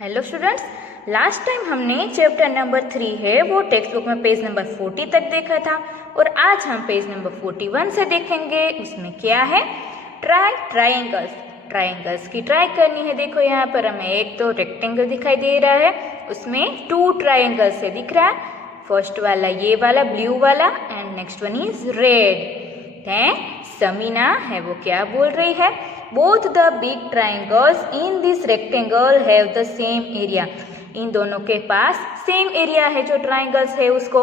Hello students, last time हमने chapter number 3 है वो टेक्स्ट बुक में पेज नंबर 40 तक देखा था और आज हम पेज नंबर 41 से देखेंगे। उसमें क्या है, ट्राइंगल्स। ट्राइंगल्स की ट्राई करनी है। देखो यहाँ पर हमें एक तो रेक्टेंगल दिखाई दे रहा है, उसमें 2 ट्राइंगल्स से दिख रहा है। फर्स्ट वाला ये वाला ब्लू वाला and next one is red है। समीना है वो क्या बोल रही है, both the big triangles in this rectangle have the same area। इन दोनों के पास सेम एरिया है जो ट्राइंगल्स है उसको।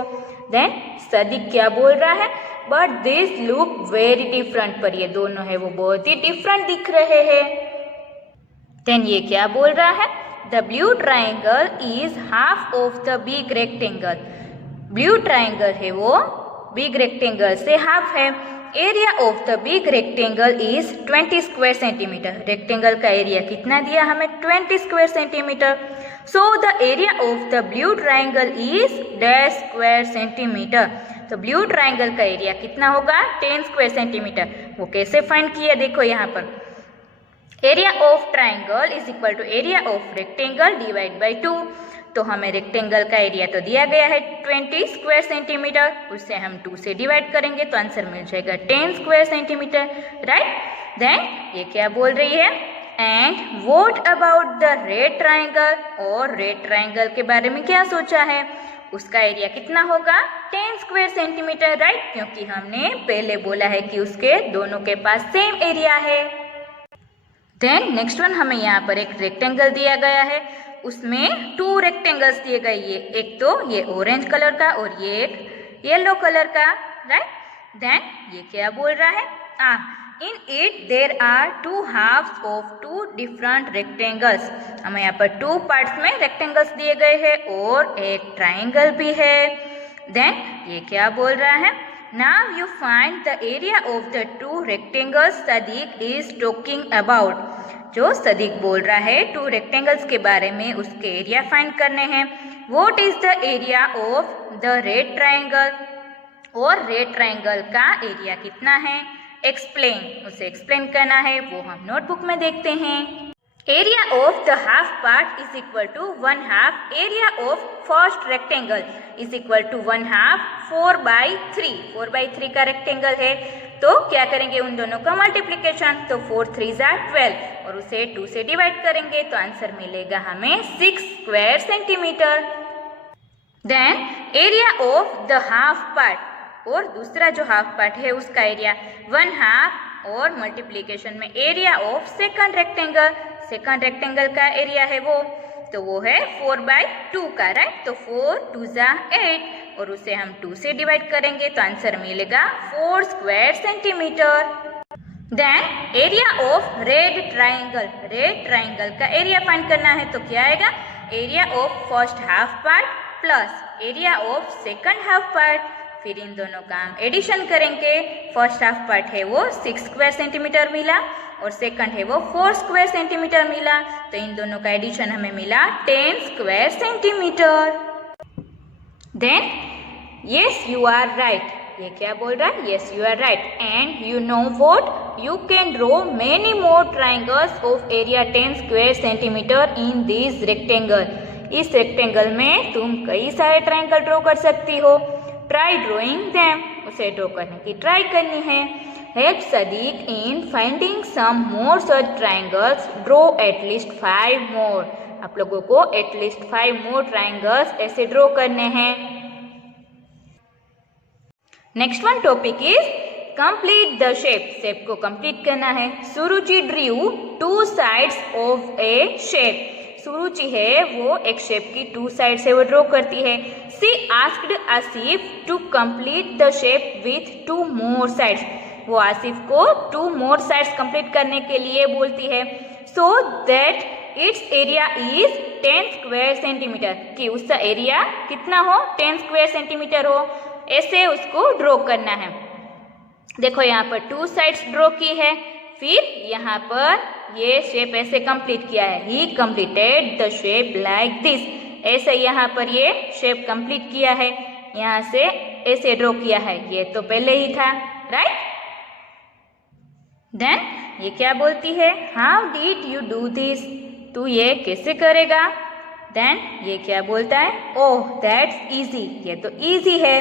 देन सदिक क्या बोल रहा है, but this look very different, पर ये दोनों है वो बहुत ही डिफरेंट दिख रहे हैं। देन ये क्या बोल रहा है, the blue triangle is half of the big rectangle. Blue triangle है वो बिग रेक्टेंगल से हाफ है। Area of the big rectangle is 20 square centimetre. Rectangle का एरिया कितना दिया हमें, 20 square centimetre. So the area of the blue triangle is 10 square centimetre. तो blue triangle का एरिया कितना होगा, 10 स्क्वायर सेंटीमीटर। वो कैसे फाइंड किया, देखो यहाँ पर area of triangle is equal to area of rectangle divide by 2। तो हमें रेक्टेंगल का एरिया तो दिया गया है 20 स्क्वायर सेंटीमीटर, उससे हम 2 से डिवाइड करेंगे तो आंसर मिल जाएगा 10 स्क्वायर सेंटीमीटर, राइट। देन ये क्या बोल रही है, and what about the red triangle. और रेड ट्राइंगल के बारे में क्या सोचा है, उसका एरिया कितना होगा, 10 स्क्वायर सेंटीमीटर, राइट, क्योंकि हमने पहले बोला है कि उसके दोनों के पास सेम एरिया है। देन नेक्स्ट वन हमें यहाँ पर एक रेक्टेंगल दिया गया है, उसमें 2 रेक्टेंगल्स दिए गए, ये एक तो ये ऑरेंज कलर का और ये एक येलो कलर का, राइट। देन ये क्या बोल रहा है, in it there are 2 halves of 2 different rectangles. हमें यहाँ पर 2 पार्ट्स में रेक्टेंगल्स दिए गए हैं और एक ट्राइंगल भी है। देन ये क्या बोल रहा है, now you find the area of the 2 rectangles Sadiq is talking about. जो सदीक बोल रहा है 2 रेक्टेंगल्स के बारे में, उसके एरिया फाइंड करने हैं। What is the area of the red triangle, और रेड ट्राइंगल का एरिया कितना है, एक्सप्लेन, उसे एक्सप्लेन करना है, वो हम नोटबुक में देखते हैं। Area of the half part is equal to 1 half area of first rectangle is equal to 1 half 4/3। 4/3 का रेक्टेंगल है तो क्या करेंगे, उन दोनों का मल्टीप्लीकेशन, तो 4 3 12 और उसे 2 से डिवाइड करेंगे तो आंसर मिलेगा हमें 6 square centimetre. Then area of the half part, और दूसरा जो हाफ पार्ट है उसका एरिया 1 हाफ और मल्टीप्लीकेशन में area of second rectangle. Second rectangle का एरिया है वो है 4/2 का, राइट। तो 4 2 8 और उसे हम 2 से डिवाइड करेंगे तो आंसर मिलेगा 4 square centimetre. Then area of red triangle. Red triangle का एरिया फाइंड करना है तो क्या आएगा, area of first half part plus area of second half part. फिर इन दोनों का हम एडिशन करेंगे। फर्स्ट हाफ पार्ट है वो 6 स्क्वायर सेंटीमीटर मिला और सेकंड है वो 4 स्क्वायर सेंटीमीटर मिला, तो इन दोनों का एडिशन हमें मिला 10 square centimetre. Then yes you are right, ये क्या बोल रहा है, yes you are right, and you know what, you can draw many more triangles of area 10 square centimeter in this rectangle. इस रेक्टेंगल में तुम कई सारे ट्राइंगल ड्रॉ कर सकती हो। ट्राई ड्रॉइंग देम, उसे ड्रॉ करने की ट्राई करनी है। Help Sadiq in finding some more such triangles, draw at least 5 मोर। आप लोगों को एटलीस्ट 5 मोर ट्राइंगल्स ऐसे ड्रॉ करने हैं। Next one topic is complete the shape. Shape को कंप्लीट करना है। Suruchi drew 2 sides of a shape. Suruchi है वो एक शेप की 2 साइड से वो ड्रॉ करती है। She asked Asif to complete the shape with 2 more sides. वो आसिफ को 2 मोर साइड्स कंप्लीट करने के लिए बोलती है, so that it's area is 10 square centimetre, कि उसका एरिया कितना हो, 10 स्क्वायर सेंटीमीटर हो, ऐसे उसको ड्रॉ करना है। देखो यहाँ पर 2 साइड्स ड्रॉ की है, फिर यहाँ पर ये शेप ऐसे कंप्लीट किया है, ही completed the shape like this. ऐसे यहाँ पर ये शेप कंप्लीट किया है, यहाँ से ऐसे ड्रॉ किया है, ये तो पहले ही था, राइट। देन ये क्या बोलती है, how did you do this, तू ये कैसे करेगा, देन ये क्या बोलता है, ओह दैट्स इजी, ये तो इजी है।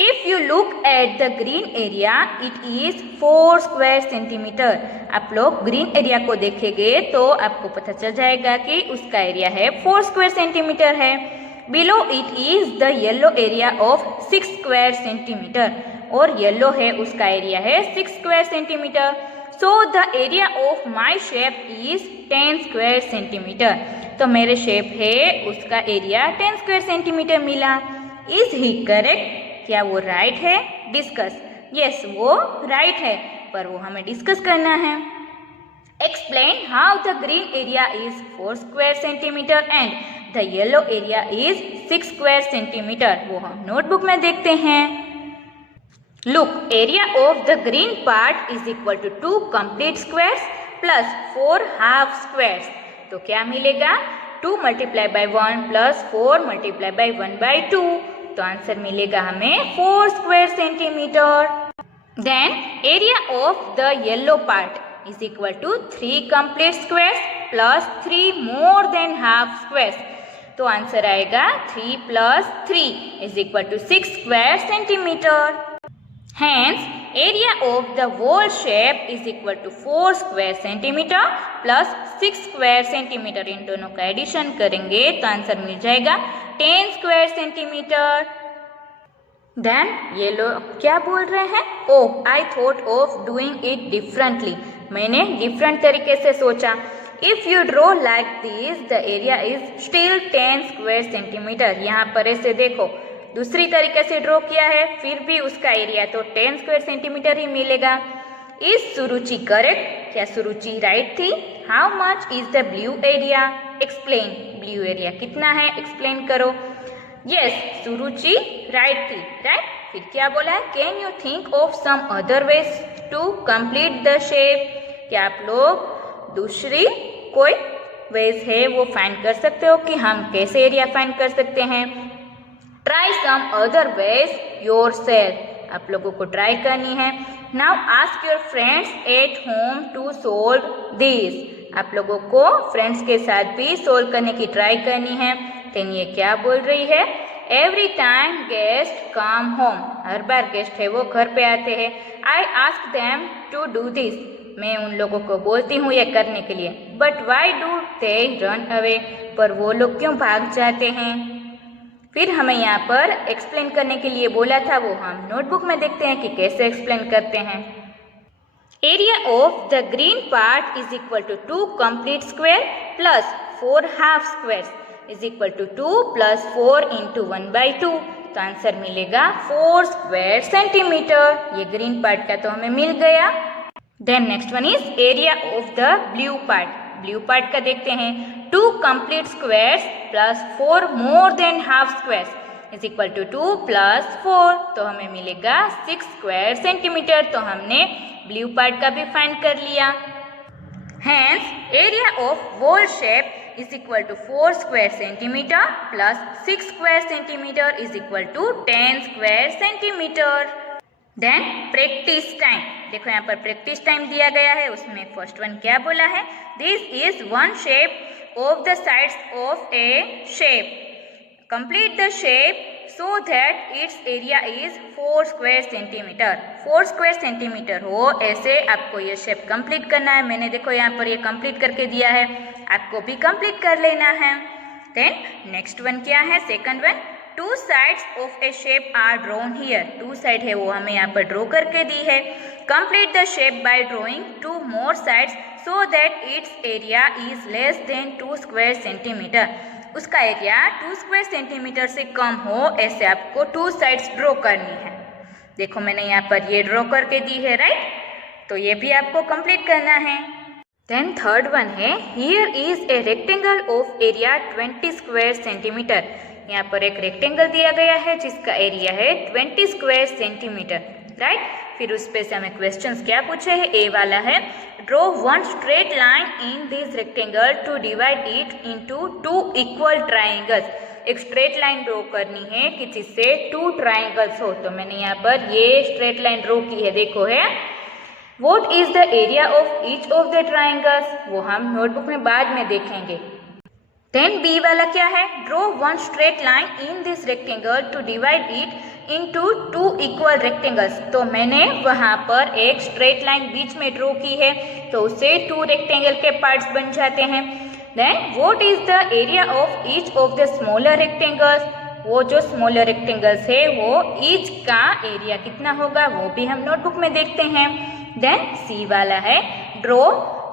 If you look at the green area it is 4 square centimetre. आप लोग ग्रीन एरिया को देखेंगे तो आपको पता चल जाएगा कि उसका एरिया है 4 स्क्वायर सेंटीमीटर है। Below it is the yellow area of 6 square centimetre, और येलो है उसका एरिया है 6 square centimetre. So the area of my shape is 10 square centimetre. तो मेरे शेप है उसका एरिया 10 स्क्वायर सेंटीमीटर मिला। इज ही करेक्ट, क्या वो राइट है? डिस्कस। यस, वो राइट है, पर वो हमें डिस्कस करना है। Explain how the green area is 4 square centimetre and the yellow area is 6 square centimetre. वो हम नोटबुक में देखते हैं। Look, area of the green part is equal to 2 complete squares plus 4 half squares. तो क्या मिलेगा? 2 multiplied by 1 plus 4 multiplied by 1 by 2. तो answer मिलेगा हमें 4 square centimeter. Then area of the yellow part is equal to 3 complete squares plus 3 more than half squares. तो answer आएगा 3 plus 3 is equal to 6 square centimeter. Hence, area of the whole shape is equal to 4 square centimeter plus 6 square centimeter. इन दोनों का addition करेंगे तो answer मिल जाएगा 10 square centimeter. Then ये लोग क्या बोल रहे हैं? Oh, I thought of doing it differently. मैंने डिफरेंट तरीके से सोचा। If you draw like this, the area is still 10 square centimeter. यहाँ पर ऐसे देखो, दूसरी तरीके से ड्रॉ किया है, फिर भी उसका एरिया तो 10 स्क्वायर सेंटीमीटर ही मिलेगा। इज सुरुचि करेक्ट, क्या सुरुचि राइट थी? How much is the blue area? Explain, blue area कितना है एक्सप्लेन करो। यस, सुरुचि राइट थी, राइट। फिर क्या बोला है? Can you think of some other ways to complete the shape? क्या आप लोग दूसरी कोई वेज है वो फाइंड कर सकते हो कि हम कैसे एरिया फाइंड कर सकते हैं? Try some other ways yourself, आप लोगों को ट्राई करनी है। Now ask your friends at home to solve this, आप लोगों को फ्रेंड्स के साथ भी सोल्व करने की ट्राई करनी है। देन ये क्या बोल रही है? Every time guest come home, हर बार गेस्ट है वो घर पे आते हैं। I ask them to do this, मैं उन लोगों को बोलती हूँ ये करने के लिए। But why do they run away, पर वो लोग क्यों भाग जाते हैं? फिर हमें यहाँ पर एक्सप्लेन करने के लिए बोला था, वो हम नोटबुक में देखते हैं कि कैसे एक्सप्लेन करते हैं। Area of the green part is equal to 2 complete square plus 4 half squares is equal to 2 plus 4 into 1 by 2। तो आंसर मिलेगा 4 स्क्वायर सेंटीमीटर। ये ग्रीन पार्ट का तो हमें मिल गया। Then next one is area of the blue part. Blue part का देखते हैं। 2 complete squares plus 4 more than half squares is equal to 2 plus 4, तो हमें मिलेगा 6 स्क्वायर सेंटीमीटर। तो हमने ब्लू पार्ट का भी फाइंड कर लिया। Hence, area of whole shape is equal to 4 square centimeter plus 6 square centimeter is equal to 10 square centimeter. Then practice time, देखो यहाँ पर प्रैक्टिस टाइम दिया गया है, उसमें फर्स्ट वन क्या बोला है? This is one shape of the sides of a shape, complete the shape so that it's area is 4 square centimetre. 4 square centimetre हो ऐसे आपको ये शेप कंप्लीट करना है। मैंने देखो यहाँ पर ये कंप्लीट करके दिया है, आपको भी कंप्लीट कर लेना है। देन नेक्स्ट वन क्या है? Second one, 2 sides of a shape are drawn here. 2 side है वो हमें यहाँ पर ड्रॉ करके दी है। Complete the shape by drawing 2 more sides so that its area is less than 2 square centimeter. उसका एरिया 2 स्क्वायर सेंटीमीटर से कम हो ऐसे आपको 2 साइड्स ड्रॉ करनी है। देखो मैंने यहाँ पर ये ड्रॉ करके दी है, राइट? तो ये भी आपको कंप्लीट करना है। देन थर्ड वन है, here is a rectangle of area 20 square centimetre. यहाँ पर एक रेक्टेंगल दिया गया है जिसका एरिया है 20 स्क्वायर सेंटीमीटर, राइट? फिर उस पे से हमें क्वेश्चंस क्या पूछे हैं? ए वाला है, draw one straight line in this rectangle to divide it into 2 equal triangles. एक स्ट्रेट लाइन ड्रॉ करनी है कि जिससे 2 ट्राइंगल्स हो। तो मैंने यहाँ पर ये स्ट्रेट लाइन ड्रॉ की है, देखो है। What is the area of each of the triangles? वो हम नोटबुक में बाद में देखेंगे। देन बी वाला क्या है, draw one straight line in this rectangle to divide it into two equal rectangles. तो मैंने वहां पर एक स्ट्रेट लाइन बीच में ड्रॉ की है, तो उससे टू रेक्टेंगल के पार्ट्स बन जाते हैं। Then what is the area of each of the smaller rectangles, वो जो स्मॉलर रेक्टेंगल्स है वो ईच का एरिया कितना होगा वो भी हम नोटबुक में देखते हैं। देन सी वाला है, draw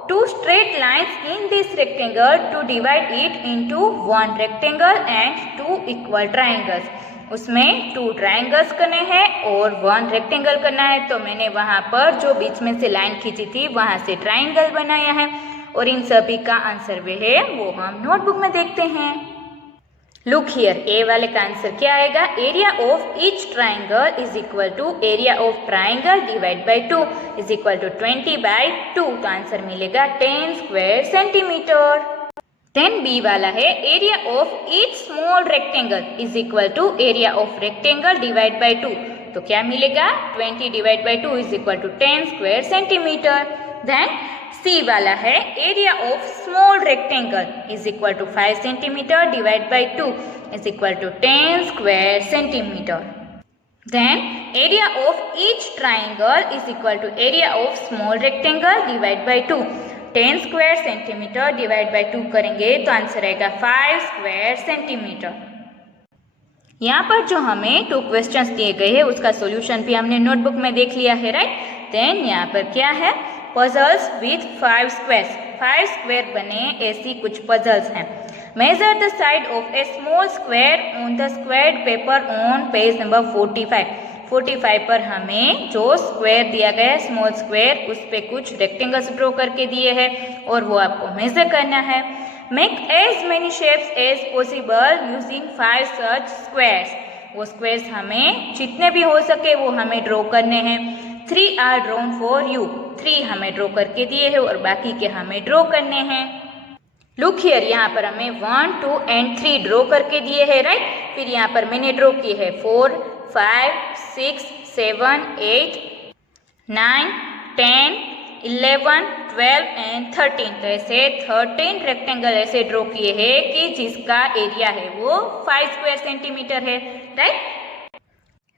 two straight lines in this rectangle to divide it into one rectangle and two equal triangles। उसमें टू ट्राइंगल्स करने हैं और वन रेक्टेंगल करना है, तो मैंने वहां पर जो बीच में से लाइन खींची थी वहां से ट्राइंगल बनाया है और इन सभी का आंसर वे है वो हम नोटबुक में देखते हैं। लुक हियर, ए वाले का आंसर क्या आएगा, area of each triangle is equal to area of triangle divide by 2 is equal to 20/2। तो आंसर मिलेगा 10 स्क्वायर सेंटीमीटर। देन बी वाला है, area of each small rectangle is equal to area of rectangle divide by 2। तो क्या मिलेगा, 20/2 is equal to 10 square centimetre. Then C वाला है, area of small rectangle is equal to 5 centimetre divide by 2 is equal to 10 square centimetre. Then area of each triangle is equal to area of small rectangle divide by 2। 10 square centimetre divide by 2 करेंगे तो answer आएगा 5 square centimetre. यहाँ पर जो हमें 2 questions दिए गए हैं उसका सॉल्यूशन भी हमने नोटबुक में देख लिया है, राइट। देन यहाँ पर क्या है, पजल्स विथ 5 स्क्वायर्स, 5 स्क्वायर बने ऐसी कुछ पजल्स हैं। Measure the side of A small square on the squared paper on page number 45 पर हमें जो स्क्वायर दिया गया है स्मॉल स्क्वायर उस पे कुछ रेक्टेंगल्स ड्रॉ करके दिए हैं और वो आपको मेजर करना है। Make as many shapes as possible using 5 such squares. वो स्क्वायर्स हमें जितने भी हो सके वो हमें ड्रॉ करने हैं। 3 आर ड्रॉन फॉर यू, 3 हमें ड्रॉ करके दिए हैं और बाकी के हमें ड्रॉ करने हैं। लुक हियर, यहाँ पर हमें 1, 2 and 3 ड्रॉ करके दिए हैं, राइट। फिर यहाँ पर मैंने ड्रॉ किए हैं 4, 5, 6, 7, 8, 9, 10, 11, 12 and 13। तो ऐसे 13 रेक्टेंगल ऐसे ड्रॉ किए हैं कि जिसका एरिया है वो 5 स्क्वायर सेंटीमीटर है, राइट।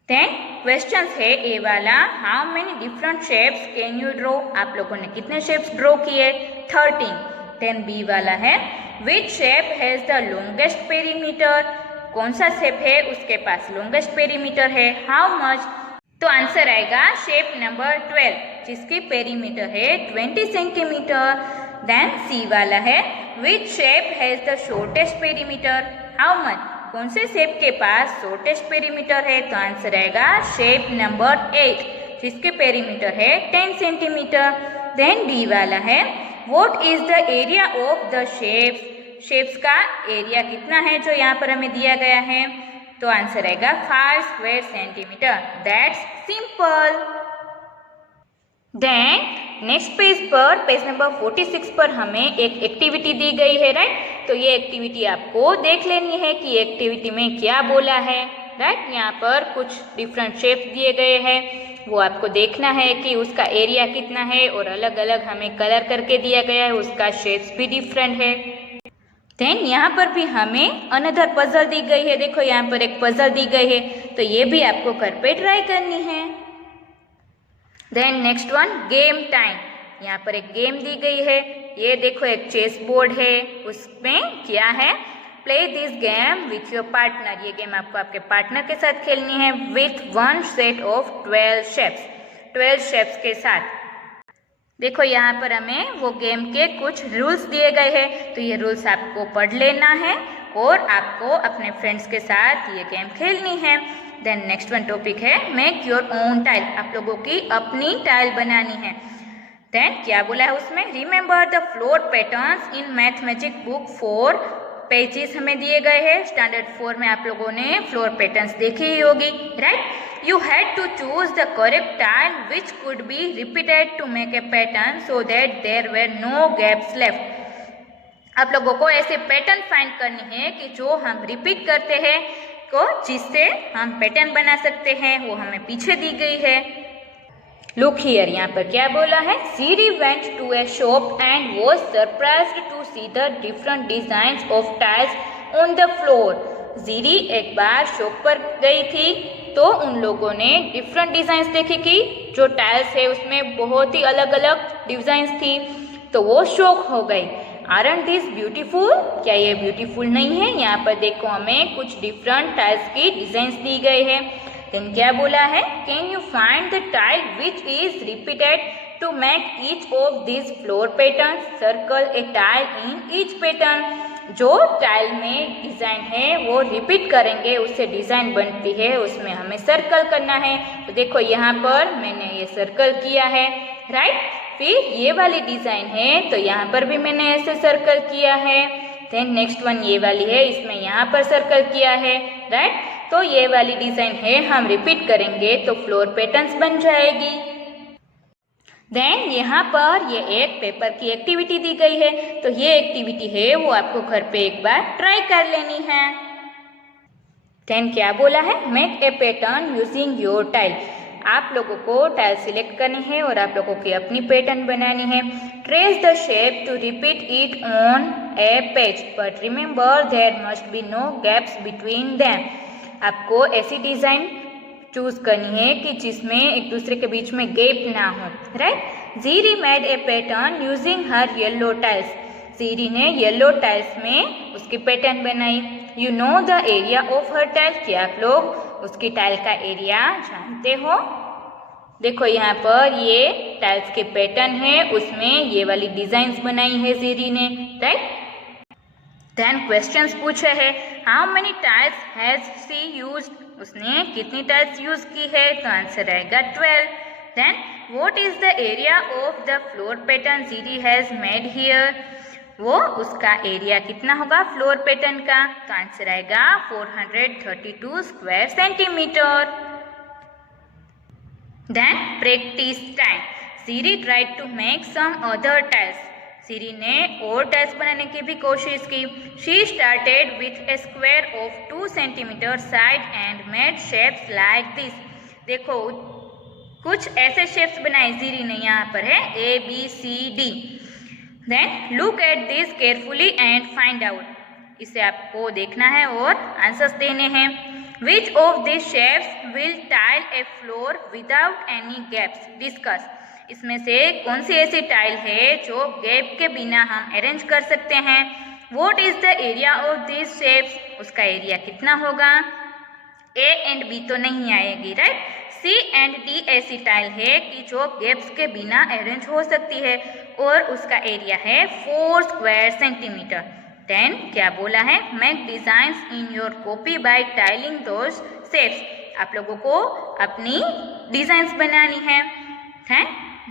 देन क्वेश्चन है ए वाला, how many different shapes can you draw. आप लोगों ने कितने शेप्स ड्रॉ किए, 13। देन बी वाला है, which shape has the longest perimeter. कौन सा शेप है उसके पास लॉन्गेस्ट पेरीमीटर है, हाउ मच। तो आंसर आएगा शेप नंबर 12 जिसकी पेरीमीटर है 20 सेंटीमीटर। देन सी वाला है, which shape has the shortest perimeter, how much. कौन से शेप के पास शॉर्टेस्ट पेरीमीटर है, तो आंसर आएगा शेप नंबर 8 जिसके पेरीमीटर है 10 सेंटीमीटर। देन डी वाला है, what is the area of the shapes. Shapes का एरिया कितना है जो यहाँ पर हमें दिया गया है, तो आंसर आएगा 5 square centimeter. That's simple. Then next page पर, पेज नंबर 46 पर हमें एक एक्टिविटी दी गई है, राइट। तो ये एक्टिविटी आपको देख लेनी है कि एक्टिविटी में क्या बोला है, राइट। यहाँ पर कुछ डिफरेंट शेप्स दिए गए हैं, वो आपको देखना है कि उसका एरिया कितना है और अलग अलग हमें कलर करके दिया गया है, उसका शेप्स भी डिफरेंट है। देन यहाँ पर भी हमें अनदर पजल दी गई है, देखो यहाँ पर एक पजल दी गई है, तो ये भी आपको घर पे ट्राई करनी है। Then next one, game time. यहाँ पर एक गेम दी गई है, ये देखो एक चेस बोर्ड है, उसमें क्या है, play this game with your partner. ये गेम आपको आपके पार्टनर के साथ खेलनी है with 1 set of 12 shapes, 12 shapes के साथ। देखो यहाँ पर हमें वो गेम के कुछ रूल्स दिए गए हैं, तो ये रूल्स आपको पढ़ लेना है और आपको अपने फ्रेंड्स के साथ ये गेम खेलनी है। देन नेक्स्ट वन टॉपिक है मेक योर ओन टाइल। आप लोगों की अपनी टाइल बनानी है। देन क्या बोला है उसमें, remember the floor patterns in mathematic book 4 pages हमें दिए गए हैं। स्टैंडर्ड 4 में आप लोगों ने फ्लोर पैटर्न्स देखी ही होगी, right. You had to choose the correct tile which could be repeated to make a pattern so that there were no gaps left. आप लोगों को ऐसे पैटर्न फाइंड करनी है कि जो हम रिपीट करते हैं को जिससे हम पैटर्न बना सकते हैं, वो हमें पीछे दी गई है। लुक हियर, यहाँ पर क्या बोला है, Siri went to a shop and was surprised to see the different designs of tiles on the floor. Jiri एक बार शॉप पर गई थी तो उन लोगों ने डिफरेंट डिजाइन्स देखी कि जो टाइल्स है उसमें बहुत ही अलग अलग डिजाइन्स थी, तो वो शॉक हो गई। आरंट दिस ब्यूटीफुल, क्या ये ब्यूटीफुल नहीं है? यहाँ पर देखो हमें कुछ डिफरेंट टाइल्स की डिजाइन्स दी गई है। देन क्या बोला है, can you find the tile which is repeated to make each of this floor pattern, circle a tile in each pattern. जो टाइल में डिजाइन है वो रिपीट करेंगे, उससे डिजाइन बनती है, उसमें हमें सर्कल करना है। तो देखो यहाँ पर मैंने ये सर्कल किया है, राइट। फिर ये वाली डिजाइन है तो यहाँ पर भी मैंने ऐसे सर्कल किया है। देन नेक्स्ट वन ये वाली है, इसमें यहाँ पर सर्कल किया है, राइट। तो ये वाली डिजाइन है, हम रिपीट करेंगे तो फ्लोर पैटर्न्स बन जाएगी। देन यहाँ पर ये एक पेपर की एक्टिविटी दी गई है, तो ये एक्टिविटी है वो आपको घर पे एक बार ट्राई कर लेनी है। देन क्या बोला है, make a pattern using your tile. आप लोगों को टाइल सिलेक्ट करनी है और आप लोगों की अपनी पैटर्न बनानी है। Trace the shape to repeat it on a page, but remember there must be no gaps between them. आपको ऐसी डिजाइन चूज करनी है कि जिसमें एक दूसरे के बीच में गैप ना हो, right. Jiri made a pattern using her yellow tiles. जीरी ने येलो टाइल्स में उसकी पैटर्न बनाई। You know the area of her tile, क्या आप लोग उसकी टाइल का एरिया जानते हो? देखो यहाँ पर ये टाइल्स के पैटर्न है, उसमें ये वाली डिजाइन्स बनाई है जीरी ने, राइट। देन क्वेश्चंस पूछे है, how many tiles has she used, उसने कितनी टाइल्स यूज की है? तो आंसर आएगा 12। Then what is the area of the floor pattern Jiri has made here, वो उसका एरिया कितना होगा फ्लोर पैटर्न का? तो आंसर आएगा 432 square centimetre. Then practice time, जीरी tried to make some other tiles. जीरी ने और टाइल्स बनाने की भी कोशिश की। She started with a square of 2 centimetre side and made shapes like this. देखो कुछ ऐसे शेप्स बनाए जीरी ने, यहाँ पर है ABCD। Then look at this carefully and find out, इसे आपको देखना है और आंसर्स देने हैं। Which of this shapes will tile a floor without any gaps, discuss. इसमें से कौन सी ऐसी टाइल है जो गैप के बिना हम अरेंज कर सकते हैं? What is the area of this shapes, उसका एरिया कितना होगा? A एंड B तो नहीं आएगी, राइट। C एंड D ऐसी टाइल है कि जो गैप्स के बिना अरेंज हो सकती है और उसका एरिया है 4 स्क्वायर सेंटीमीटर। देन क्या बोला है, make designs in your copy bye tiling those shapes. आप लोगों को अपनी डिजाइन्स बनानी है।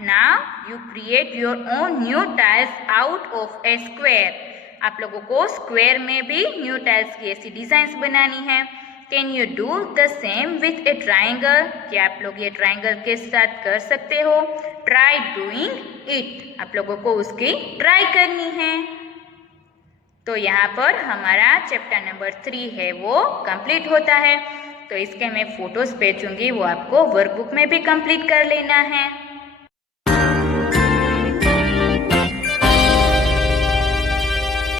Now you create your own new tiles out of A square. आप लोगों को स्क्वायर में भी न्यू टाइल्स की ऐसी डिजाइन्स बनानी है। Can you do the same with A triangle, क्या आप लोग ये ट्राइंगल के साथ कर सकते हो? ट्राई डूइंग इट, आप लोगों को उसकी ट्राई करनी है। तो यहाँ पर हमारा चैप्टर नंबर 3 है वो कंप्लीट होता है। तो इसके मैं फोटोज भेजूंगी, वो आपको वर्कबुक में भी कंप्लीट कर लेना है।